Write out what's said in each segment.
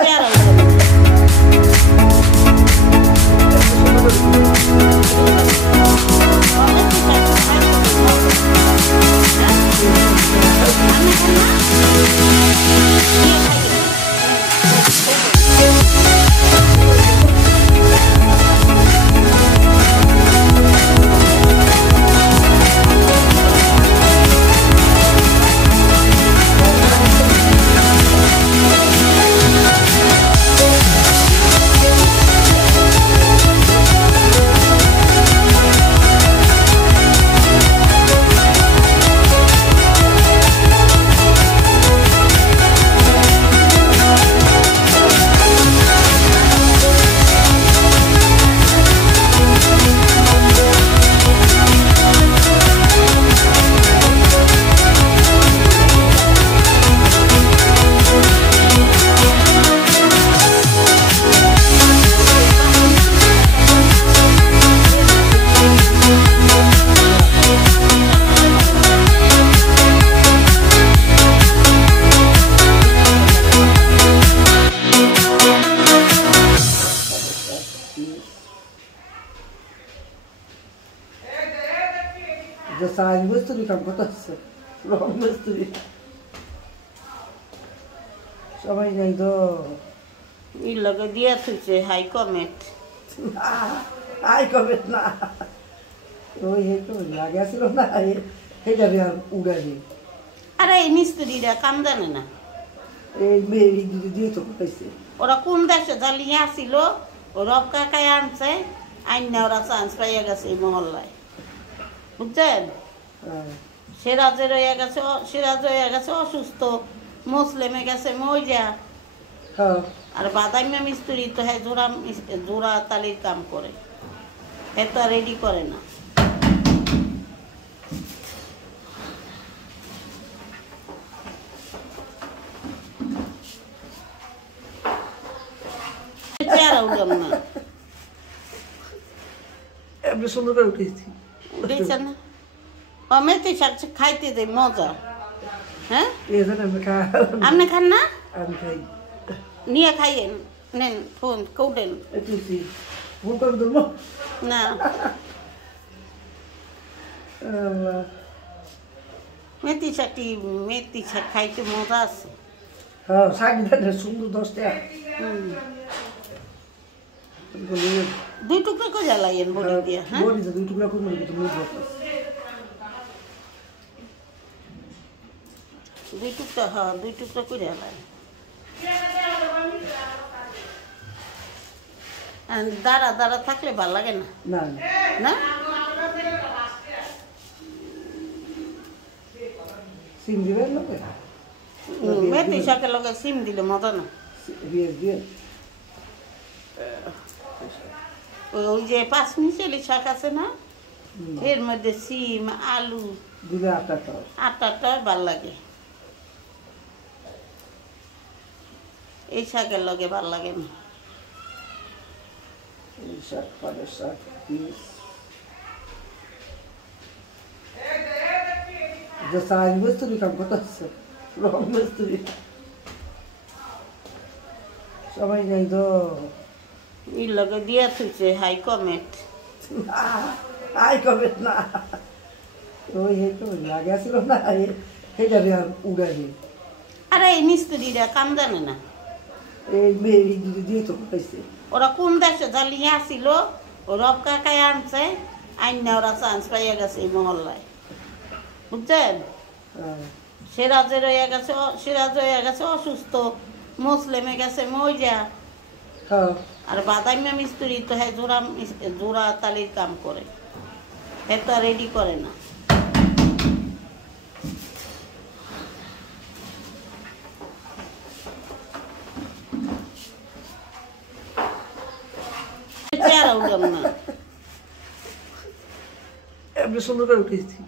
Chair size মিস্ত্রি কাম করতেছে রং মিস্ত্রি সবাই যাই তো ই লগে দিয়া থুইছে হাই কমেন্ট আই কবে না ওই তো লাগাছিল না এটা আর উড়ালি আরে এই মিস্ত্রিরা কাম জানে না এই মেয়ে দিয়ে তো পাইছে ওরা কোন দেশে জ্বালিয়ে আসছিল ও রব কাকায় আনছে আইনা ওরা চান্স পাইয়া গেছে এই মহল্লায় বুঝছেন সিরাজ হয়ে গেছে অসুস্থ মুসলিমে গেছে মইজা আর বাদাইমা মিস্ত্রি তো হ্যাঁ জোড়া তালির কাম করে হ্যাঁ তো রেডি করে না চেয়ারা উঠলাম না এমনি সুন্দর করে উঠেছি উঠেছে না ও মেথি শাক খাইতে দেয় মজা হ্যাঁ আপনি খান না আমি খাই নিয়ে খাইয়েন নেন ফোন কৌটেন ফোন করে দেবো না মেথি শাক খাইতে মজা আছে হ্যাঁ শাক সুন্দর 10 টাকা দুই টুকরা করে জ্বালাইয়েন বড়ি দিয়া হ্যাঁ বড়ি দুই টুকরা করে কিন্তু মুখ দুই টুকরা করে জ্বালাই দাঁড়া থাকলে ভালো লাগে না না সিম দিবেন লোকে মেথি শাকের লগে সিম দিলে মজা না ওই যে 5 মিশালি শাক আছে না এর মধ্যে সিম আলু দিলে আটাটা ভালো লাগে এই শাকের লগে ভালো লাগে না শাক পালের শাক যে সাইজ মিস্ত্রি কাম করতেছে রং মিস্ত্রি সবাই যাই তো ই লগে দিয়া থুইছে হাই কমেন্ট আই কবে না ওই তো লাগাছিল না এটা আর উড়ালি আরে এই মিস্ত্রিরা কাম জানে না এই মেয়ে দিয়ে তো পাইছে ওরা কোন দেশে জ্বালিয়ে আসছিল ও রব কাকায় আনছে আইনা ওরা চান্স পাইয়া গেছে এই মহল্লায় বুঝছেন সিরাজ হয়ে গেছে অসুস্থ মুসলিমে গেছে মইজা আর বাদাইমা মিস্ত্রি তো হ্যাঁ জোড়া তালির কাম করে হ্যাঁ তো রেডি করে না চেয়ারা উঠলাম না এমনি সুন্দর করে উঠেছি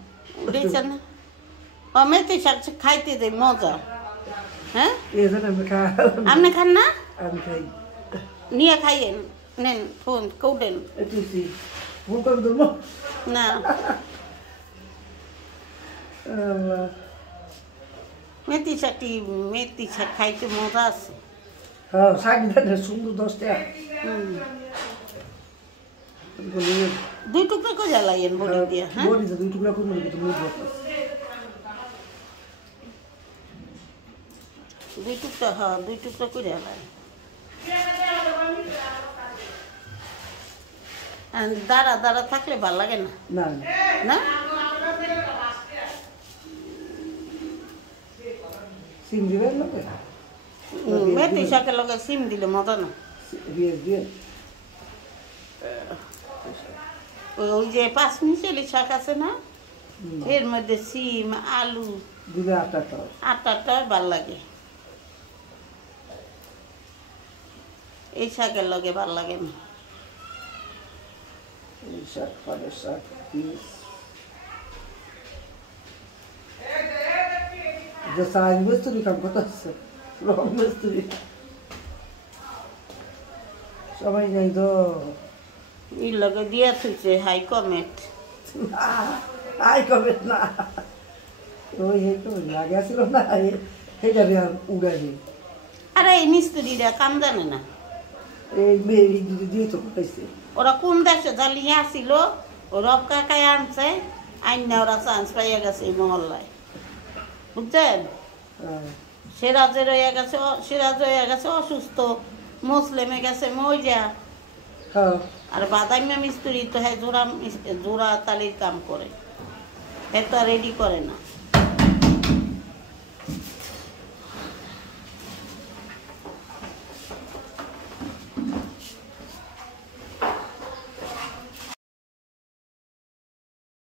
উঠেছে না ও মেথি শাক খাইতে দেয় মজা হ্যাঁ আপনি খান না আমি খাই নিয়ে খাইয়েন নেন ফোন কৌটেন ফোন করে দেবো না মেথি শাক খাইতে মজা আছে হ্যাঁ শাক দেন সুন্দর 10 টাকা হুম। বলি 2 টুকরা করে জ্বালাইয়েন বড়ি দিয়া, হ্যাঁ? বড়ি যে 2 টুকরা করে নিবি তো মুখ বসে 2 টুকরা, হ্যাঁ 2 টুকরা করে জ্বালাই। আর দাঁড়া দাঁড়া থাকলে ভাল লাগে না, না না? সিম দিবেন না মেথি শাকের লগে সিম দিলে মজা না। দিয়ে ওই যে 5 মিশালি শাক আছে না, এর মধ্যে সিম আলু দিবে আটাটা ভাল লাগে। এই শাকের লগে ভাল লাগে না। এই শাক পালের শাক পিস যে সাইজ মিস্ত্রি কাম করতেছে রং মিস্ত্রি সবাই যাই তো এর লগে দিয়া থুইছে হাই কমেন্ট। আই কবে না ওই তো লাগে ছিল না এটা আর উড়াই আরে এই মিস্ত্রিরা কাম জানে না। এই মেয়ে দিদি দিয়ে তো পাইছে ওরা কোন দেশে জ্বালিয়ে আসছিল, ও রব কাকায় আনছে, আইনা ওরা চান্স পাইয়া গেছে এই মহল্লায়, বুঝছেন? সিরাজের হয়ে গেছে, সিরাজ হয়ে গেছে অসুস্থ, মুসলিমে গেছে মইজা, হ্যাঁ আর বাদামিয়া মিস্ত্রি তো হ্যাঁ জোড়া তালির কাম করে, এ তো রেডি করে না।